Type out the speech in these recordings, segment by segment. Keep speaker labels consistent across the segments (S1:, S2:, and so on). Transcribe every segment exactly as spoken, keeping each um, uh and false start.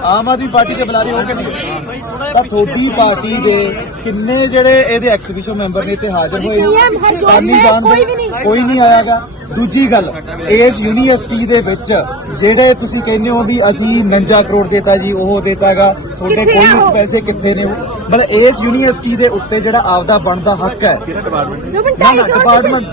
S1: ਆਮ ਆਦਮੀ party ਦੇ ਬੁਲਾਰੇ ਹੋ ਕੇ ਨਹੀਂ ਤਾਂ ਤੁਹਾਡੀ ਪਾਰਟੀ ਦੇ ਕਿੰਨੇ ਜਿਹੜੇ ਇਹਦੇ ਐਕਸੀਬਿਸ਼ਨ ਮੈਂਬਰ ਨੇ ਇੱਥੇ ਹਾਜ਼ਰ ਹੋਏ ਸਾਨੀ ਜਾਣਦੇ ਕੋਈ ਨਹੀਂ ਆਇਆਗਾ। ਦੂਜੀ ਗੱਲ ਇਸ ਯੂਨੀਵਰਸਿਟੀ ਦੇ ਵਿੱਚ ਜਿਹੜੇ ਤੁਸੀਂ ਕਹਿੰਦੇ ਹੋ ਵੀ ਅਸੀਂ ਉਨੰਜਾ ਕਰੋੜ ਦੇਤਾ ਜੀ ਉਹ ਦੇਤਾਗਾ ਤੁਹਾਡੇ ਕੋਈ ਪੈਸੇ ਕਿੱਥੇ ਨੇ ਮਤਲਬ ਇਸ ਯੂਨੀਵਰਸਿਟੀ ਦੇ ਉੱਤੇ ਜਿਹੜਾ ਆਪਦਾ ਬਣਦਾ ਹੱਕ ਹੈ ਡਿਪਾਰਟਮੈਂਟ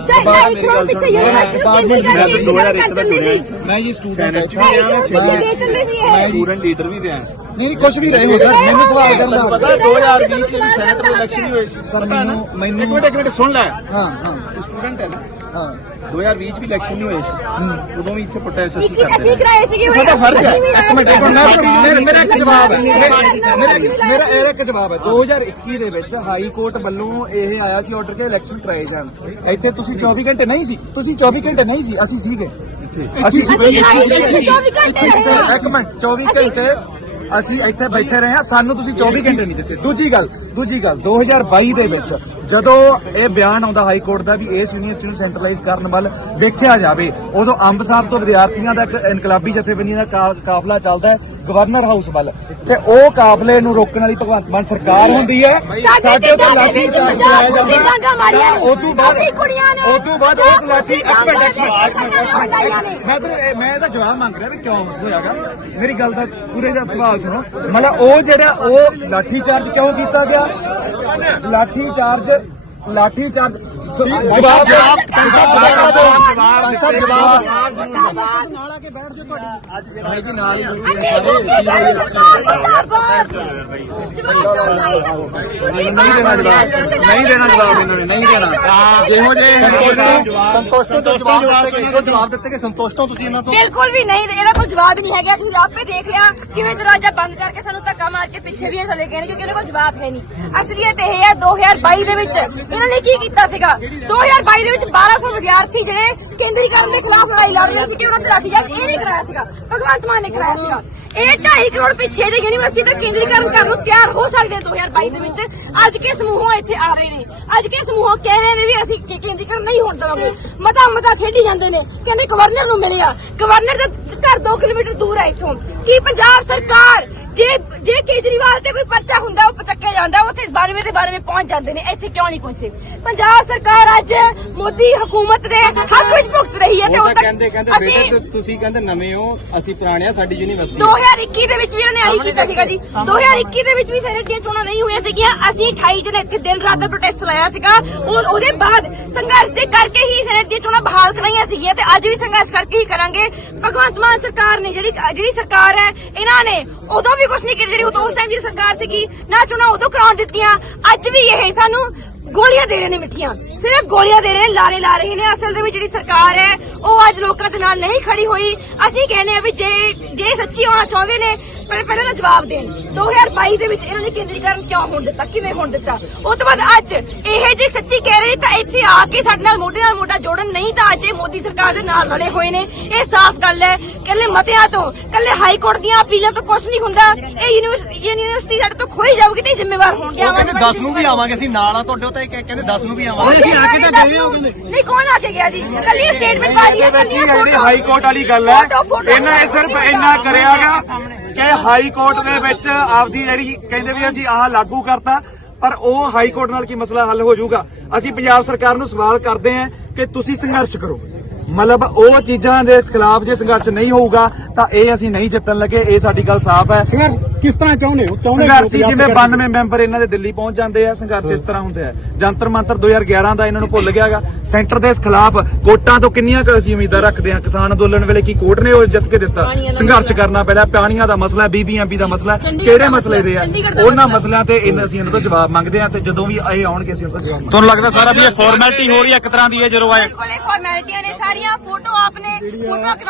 S1: ਮੈਂ ਜੀ ਸਟੂਡੈਂਟ
S2: ਸਟੂਡੈਂਟ ਲੀਡਰ ਵੀ ਰਿਹਾ
S1: ਨਹੀਂ ਕੁਝ ਵੀ ਰਹੇ ਹੋ ਸਰ ਮੈਨੂੰ ਸਵਾਲ ਕਰਨ ਦਾ
S2: ਪਤਾ ਦੋ ਹਜ਼ਾਰ ਵੀਹ ਚ ਵੀ ਸੈਨੇਟ ਦੇ ਇਲੈਕਸ਼ਨ ਹੀ ਹੋਏ ਸੀ
S1: ਸਰ ਮੈਨੂੰ ਮੈਨੂੰ
S2: ਇੱਕ ਮਿੰਟ ਇੱਕ ਮਿੰਟ ਸੁਣ ਲੈ
S1: ਹਾਂ ਹਾਂ
S2: ਸਟੂਡੈਂਟ ਹੈ ਨਾ
S1: ਹਾਂ
S2: ਦੋ ਹਜ਼ਾਰ ਵੀਹ ਚ ਵੀ ਇਲੈਕਸ਼ਨ ਨਹੀਂ ਹੋਏ ਸੀ ਉਦੋਂ ਵੀ ਇੱਥੇ ਪ੍ਰੋਟੈਸਟ ਅਸੀਂ
S3: ਅਸੀਂ
S2: ਕਰਦੇ
S3: ਕਰਾਏ ਸੀਗੇ
S1: ਸਾਡਾ ਫਰਜ਼ ਹੈ ਇੱਕ ਮਿੰਟ ਮੇਰਾ ਇੱਕ ਜਵਾਬ ਹੈ ਮੇਰਾ ਇਹ ਇੱਕ ਜਵਾਬ ਹੈ ਦੋ ਹਜ਼ਾਰ ਇੱਕੀ ਦੇ ਵਿੱਚ ਹਾਈ ਕੋਰਟ ਵੱਲੋਂ ਇਹ ਆਇਆ ਸੀ ਆਰਡਰ ਕਿ ਇਲੈਕਸ਼ਨ ਕਰਾਏ ਜਾਣ ਇੱਥੇ ਤੁਸੀਂ ਚੌਵੀ ਘੰਟੇ ਨਹੀਂ ਸੀ ਤੁਸੀਂ ਚੌਵੀ ਘੰਟੇ ਨਹੀਂ ਸੀ ਅਸੀਂ ਸੀਗੇ ਅਸੀਂ ਇੱਕ ਮਿੰਟ ਚੌਵੀ ਘੰਟੇ ਅਸੀਂ ਇੱਥੇ ਬੈਠੇ ਰਹੇ ਹਾਂ ਸਾਨੂੰ ਤੁਸੀਂ ਚੌਵੀ ਘੰਟੇ ਨਹੀਂ ਦੱਸੇ। ਦੂਜੀ ਗੱਲ ਦੂਜੀ ਗੱਲ ਦੋ ਹਜ਼ਾਰ ਬਾਈ ਦੇ ਵਿੱਚ ਜਦੋਂ ਇਹ ਬਿਆਨ ਆਉਂਦਾ ਹਾਈ ਕੋਰਟ ਦਾ ਵੀ ਇਸ ਯੂਨੀਵਰਸਿਟੀ ਨੂੰ ਸੈਂਟਰਲਾਈਜ਼ ਕਰਨ ਵੱਲ ਵੇਖਿਆ ਜਾਵੇ ਉਦੋਂ ਅੰਬ ਸਾਹਿਬ ਤੋਂ ਵਿਦਿਆਰਥੀਆਂ ਦਾ ਇੱਕ ਇਨਕਲਾਬੀ ਜਥੇਬੰਦੀਆਂ ਦਾ ਕਾਫਲਾ ਚੱਲਦਾ ਹੈ ਗਵਰਨਰ ਹਾਊਸ ਵੱਲ ਤੇ ਉਹ ਕਾਫਲੇ ਨੂੰ ਰੋਕਣ ਵਾਲੀ ਭਗਵੰਤ ਮਾਨ ਸਰਕਾਰ ਹੁੰਦੀ ਹੈ ਸਾਡੇ ਉੱਤੇ ਲਾਠੀ ਚਾਰਜ ਕਰਾਇਆ ਜਾਂਦਾ ਉਦੋਂ ਬਾਅਦ ਉਦੋਂ ਬਾਅਦ ਉਸ ਲਾਠੀ ਇੱਕ ਮਿੰਟ ਮੈਂ ਤਾਂ ਮੈਂ ਇਹਦਾ ਜਵਾਬ ਮੰਗ ਰਿਹਾ ਵੀ ਕਿਉਂ ਹੋਇਆਗਾ ਮੇਰੀ ਗੱਲ ਦਾ ਪੂਰੇ ਦਾ ਸਵਾਲ ਸੁਣੋ ਮਤਲਬ ਉਹ ਜਿਹੜਾ ਉਹ ਲਾਠੀ ਚਾਰਜ ਕਿਉਂ ਕੀਤਾ ਗਿਆ ਲਾਠੀ ਚਾਰਜ ਲਾਠੀ ਚਾਰਜ ਜਵਾਬ ਜਵਾਬ ਨਾਲ ਆ ਕੇ ਬੈਠ ਜਾਓ ਤੁਹਾਡੀ ਅੱਜ ਜਿਹੜਾ ਕਿ ਨਾਲ ਨਹੀਂ ਦੇਣਾ ਜਵਾਬ ਨਹੀਂ ਦੇਣਾ ਜਵਾਬ ਇਹਨਾਂ ਨੇ ਨਹੀਂ ਦੇਣਾ ਜਿਹੋ ਜਿਹੇ ਸੰਤੋਸ਼ ਤੋਂ ਜਵਾਬ ਦਿੱਤੇ ਕਿ ਸੰਤੋਸ਼ ਤੋਂ ਤੁਸੀਂ ਇਹਨਾਂ ਤੋਂ
S3: ਬਿਲਕੁਲ ਵੀ ਨਹੀਂ ਇਹਦਾ ਕੋਈ ਜਵਾਬ ਨਹੀਂ ਹੈਗਾ। ਤੁਸੀਂ ਆਪੇ ਦੇਖ ਲਿਆ ਕਿਵੇਂ ਦਰਵਾਜ਼ਾ ਬੰਦ ਕਰਕੇ ਸਾਨੂੰ ਧੱਕਾ ਮਾਰ ਕੇ ਪਿੱਛੇ ਵੀ ਚਲੇ ਗਏ ਨੇ ਕਿਉਂਕਿ ਇਹਦਾ ਕੋਈ ਜਵਾਬ ਹੈ ਨਹੀਂ। ਅਸਲੀਅਤ ਇਹ ਹੈ ਦੋ ਹਜ਼ਾਰ ਬਾਈ ਦੇ ਵਿੱਚ ਇਹਨਾਂ ਨੇ ਕੀ ਕੀਤਾ ਸੀਗਾ ਦੋ ਹਜ਼ਾਰ ਬਾਈ ਦੇ ਵਿੱਚ ਬਾਰਾਂ ਸੌ ਵਿਦਿਆਰਥੀ ਜਿਹੜੇ ਕੇਂਦਰੀਕਰਨ ਦੇ ਖਿਲਾਫ ਲੜਾਈ ਲੜ ਰਹੇ ਸੀ ਕਿ ਉਹਨਾਂ ਤੇ ਲਾਠੀਚਾਰਜ ਇਹ ਨਹੀਂ ਕਰਾਇਆ ਸੀਗਾ ਭਗਵੰਤ ਮਾਨ ਨੇ ਕਰਾਇਆ ਸੀਗਾ। ਇਹ ਢਾਈ ਕਰੋੜ ਪਿੱਛੇ ਦੇ ਯੂਨੀਵਰਸਿਟੀ ਦਾ ਕੇਂਦਰੀਕਰਨ ਕਰਨ ਨੂੰ ਤਿਆਰ ਹੋ ਸਕਦੇ ਦੋ ਹਜ਼ਾਰ ਬਾਈ ਦੇ ਵਿੱਚ ਅੱਜ ਕੇ ਸਮੂਹ ਇੱਥੇ ਆ ਰਹੇ ਨੇ ਅੱਜ ਕੇ ਸਮੂਹ ਕਹਿ ਰਹੇ ਨੇ ਵੀ ਅਸੀਂ ਕੇਂਦਰੀਕਰਨ ਨਹੀਂ ਹੋਣ ਦੇਵਾਂਗੇ ਮਤਾ ਮਤਾ ਖੇਡੀ ਜਾਂਦੇ ਨੇ ਕਹਿੰਦੇ ਗਵਰਨਰ ਨੂੰ ਮਿਲਿਆ ਗਵਰਨਰ ਦਾ ਘਰ ਦੋ ਕਿਲੋਮੀਟਰ ਦੂਰ ਹੈ ਇੱਥੋਂ ਕੀ ਪੰਜਾਬ ਸਰਕਾਰ ਜੇ ਜੇ ਕੇਜਰੀਵਾਲ ਤੇ ਕੋਈ ਪਰਚਾ ਹੁੰਦਾ ਉਹ ਚੱਕਿਆ ਜਾਂਦਾ ਉੱਥੇ ਬਾਨਵੇਂ ਦੇ ਬਾਨਵੇਂ ਪਹੁੰਚ ਜਾਂਦੇ ਨੇ ਇੱਥੇ ਕਿਉਂ ਨਹੀਂ ਪਹੁੰਚੇ। ਪੰਜਾਬ ਸਰਕਾਰ ਅੱਜ ਮੋਦੀ ਹਕੂਮਤ ਦੇ ਹੱਕ ਵਿੱਚ ਭੁਗਤ ਰਹੀ ਹੈ ਤੇ ਉਹ
S4: ਕਹਿੰਦੇ ਕਹਿੰਦੇ ਤੁਸੀਂ ਕਹਿੰਦੇ ਨਵੇਂ ਹੋ ਅਸੀਂ ਪੁਰਾਣੇ ਆ ਸਾਡੀ ਯੂਨੀਵਰਸਿਟੀ
S3: ਦੋ ਹਜ਼ਾਰ ਇੱਕੀ ਦੇ ਵਿੱਚ ਵੀ ਉਹਨੇ ਆਹੀ ਕੀਤਾ ਸੀਗਾ ਜੀ ਦੋ ਹਜ਼ਾਰ ਇੱਕੀ ਦੇ ਵਿੱਚ ਵੀ ਸੈਨੇਟ ਦੀਆਂ ਚੋਣਾਂ ਨਹੀਂ ਹੋਈਆਂ ਸੀਗੀਆਂ ਅਸੀਂ ਅਠਾਈ ਦਿਨ ਇੱਥੇ ਦਿਨ ਰਾਤ ਦਾ ਪ੍ਰੋਟੈਸਟ ਲਾਇਆ ਸੀਗਾ ਔਰ ਉਹਦੇ ਬਾਅਦ ਸੰਘਰਸ਼ ਦੇ ਕਰਕੇ ਹੀ ਸੈਨੇਟ ਦੀਆਂ ਚੋਣਾਂ ਬਹਾਲ ਕਰਾਈਆਂ ਸੀਗੀਆਂ ਤੇ ਅੱਜ ਵੀ ਸੰਘਰਸ਼ ਕਰਕੇ ਹੀ ਕਰਾਂਗੇ। ਭਗਵੰਤ ਮਾਨ ਸਰਕਾਰ ਨੇ ਜਿਹੜੀ ਜਿਹੜੀ ਸਰਕਾਰ ਹੈ ਇਹਨਾਂ ਨੇ ਉਦੋਂ ਵੀ ਕੁਝ ਨਹੀਂ ਕੀਤਾ ਜਿਹੜੀ ਉਦੋਂ ਉਸ ਟਾਈਮ ਦੀ ਸਰਕਾਰ ਸੀਗੀ ਨਾ ਚੋਣਾਂ ਉਦੋਂ ਕਰਾਉਣ ਦਿੱਤੀਆਂ ਅੱਜ ਵੀ ਇਹ ਸਾਨੂੰ ਗੋਲੀਆਂ ਦੇ ਰਹੇ ਨੇ ਮਿੱਠੀਆਂ ਸਿਰਫ ਗੋਲੀਆਂ ਦੇ ਰਹੇ ਨੇ ਲਾਰੇ ਲਾ ਰਹੇ ਨੇ। ਅਸਲ ਦੇ ਵਿੱਚ ਜਿਹੜੀ ਸਰਕਾਰ ਹੈ ਉਹ ਅੱਜ ਲੋਕਾਂ ਦੇ ਨਾਲ ਨਹੀਂ ਖੜੀ ਹੋਈ। ਅਸੀਂ ਕਹਿੰਦੇ ਆ ਵੀ ਜੇ ਜੇ ਸੱਚੀ ਹੋਣਾ ਚਾਹੁੰਦੇ ਨੇ ਪਹਿਲਾਂ ਤਾਂ ਜਵਾਬ ਦੇਣ ਦੋ ਹਜ਼ਾਰ ਬਾਈ ਦੇ ਵਿੱਚ ਇਹਨਾਂ ਨੇ ਕੇਂਦਰੀਕਰਨ ਕਿਉਂ ਹੋਣ ਦਿੱਤਾ ਕਿਵੇਂ ਹੋਣ ਦਿੱਤਾ ਉਹ ਤੋਂ ਬਾਅਦ ਅੱਜ ਇਹ ਜੇ ਸੱਚੀ ਕਹਿ ਰਹੇ ਤਾਂ ਇੱਥੇ ਆ ਕੇ ਸਾਡੇ ਨਾਲ ਮੋਢੇ ਨਾਲ ਮੋਢਾ ਜੋੜਨ ਨਹੀਂ ਤਾਂ ਅੱਜ ਇਹ ਮੋਦੀ ਸਰਕਾਰ ਦੇ ਨਾਲ ਰਲੇ ਹੋਏ ਨੇ। ਇਹ ਸਾਫ਼ ਗੱਲ ਹੈ ਕੱਲੇ ਮਤਿਆਂ ਤੋਂ ਕੱਲੇ ਹਾਈ ਕੋਰਟ ਦੀਆਂ ਅਪੀਲਾਂ ਤੋਂ ਕੁਝ ਨਹੀਂ ਹੁੰਦਾ। ਇਹ ਯੂਨੀਵਰਸਿਟੀ ਸਾਡੇ ਤੋਂ ਖੋਈ ਜਾਊਗੀ ਤੇ ਜ਼ਿੰਮੇਵਾਰ ਹੋਣਗੇ।
S4: ਕਹਿੰਦੇ ਦਸ ਨੂੰ ਵੀ ਆਵਾਂਗੇ ਅਸੀਂ ਨਾਲ ਆ ਤੁਹਾਡੇ ਉੱਤੇ ਕਹਿੰਦੇ ਦਸ ਨੂੰ ਵੀ ਆਵਾਂਗੇ
S1: ਅਸੀਂ ਆ ਕੇ ਤਾਂ ਗਏ ਹੋ ਕਹਿੰਦੇ
S3: ਨਹੀਂ ਕੌਣ ਆ ਕੇ ਗਿਆ ਜੀ ਕੱਲੀ ਸਟੇਟਮੈਂਟ ਪਾਜੀ ਹੈ ਕੱਲੀ
S2: ਜਿਹੜੀ ਹਾਈ ਕੋਰਟ ਵਾਲੀ ਗੱਲ ਹੈ ਇਹਨਾਂ ਨੇ ਸਿਰਫ ਇੰਨਾ ਕਰਿਆਗਾ ਕਿ ਹਾਈ ਕੋਰਟ ਦੇ ਵਿੱਚ ਆਪਦੀ ਜਿਹੜੀ ਕਹਿੰਦੇ ਵੀ ਅਸੀਂ ਆਹ ਲਾਗੂ ਕਰਤਾ ਪਰ ਉਹ ਹਾਈ ਕੋਰਟ ਨਾਲ ਕੀ ਮਸਲਾ ਹੱਲ ਹੋ ਜਾਊਗਾ। ਅਸੀਂ ਪੰਜਾਬ ਸਰਕਾਰ ਨੂੰ ਸਵਾਲ ਕਰਦੇ ਹਾਂ ਕਿ ਤੁਸੀਂ ਸੰਘਰਸ਼ ਕਰੋ ਮਤਲਬ ਉਹ ਚੀਜ਼ਾਂ ਦੇ ਖਿਲਾਫ ਜੇ ਸੰਘਰਸ਼ ਨਹੀਂ ਹੋਊਗਾ ਤਾਂ ਇਹ ਅਸੀਂ ਨਹੀਂ ਜਿੱਤਣ ਲੱਗੇ। ਇਹ ਸਾਡੀ ਗੱਲ ਸਾਫ਼ ਹੈ।
S1: ਸੰਘਰਸ਼ ਕਿਸ ਤਰ੍ਹਾਂ ਚਾਹੁੰਦੇ ਹੋ
S2: ਸੰਘਰਸ਼ ਜਿਵੇਂ ਬਾਨਵੇਂ ਮੈਂਬਰ ਇਹਨਾਂ ਦੇ ਦਿੱਲੀ ਪਹੁੰਚ ਜਾਂਦੇ ਆ ਸੰਘਰਸ਼ ਇਸ ਤਰ੍ਹਾਂ ਹੁੰਦੇ ਆ। ਜੰਤਰ ਮੰਤਰ ਦੋ ਹਜ਼ਾਰ ਗਿਆਰਾਂ ਦਾ ਇਹਨਾਂ ਨੂੰ ਭੁੱਲ ਗਿਆਗਾ ਸੈਂਟਰ ਦੇ ਖਿਲਾਫ ਕੋਟਾਂ ਤੋਂ ਕਿੰਨੀਆਂ ਕੁ ਅਸੀਂ ਉਮੀਦਾਂ ਰੱਖਦੇ ਆ। ਕਿਸਾਨ ਅੰਦੋਲਨ ਵੇਲੇ ਕੀ ਕੋਰਟ ਨੇ ਉਹ ਜਿੱਤ ਕੇ ਦਿੱਤਾ ਸੰਘਰਸ਼ ਕਰਨਾ ਪੈਣਾ। ਪਾਣੀਆਂ ਦਾ ਮਸਲਾ ਬੀਬੀਐਮਬੀ ਦਾ ਮਸਲਾ ਕਿਹੜੇ ਮਸਲੇ ਦੇ ਆ ਉਹਨਾਂ ਮਸਲਿਆਂ ਤੇ ਅਸੀਂ ਇਹਨਾਂ ਤੋਂ ਜਵਾਬ ਮੰਗਦੇ ਆ ਤੇ ਜਦੋਂ ਵੀ ਇਹ ਆਉਣਗੇ ਅਸੀਂ ਉਹਨਾਂ ਤੋਂ ਜਵਾਬ।
S4: ਤੁਹਾਨੂੰ ਲੱਗਦਾ ਸਾਰਾ ਵੀ ਇਹ ਫਾਰਮੈਲਿਟੀ ਹੋ ਰਹੀ ਹੈ ਇੱਕ ਤਰ੍ਹਾਂ ਦੀ ਹੈ ਜਦੋਂ ਆਏ
S3: ਫਾਰਮੈਲਿਟੀਆਂ ਨੇ ਸਾਰੀਆਂ ਫੋਟੋ ਆਪਨੇ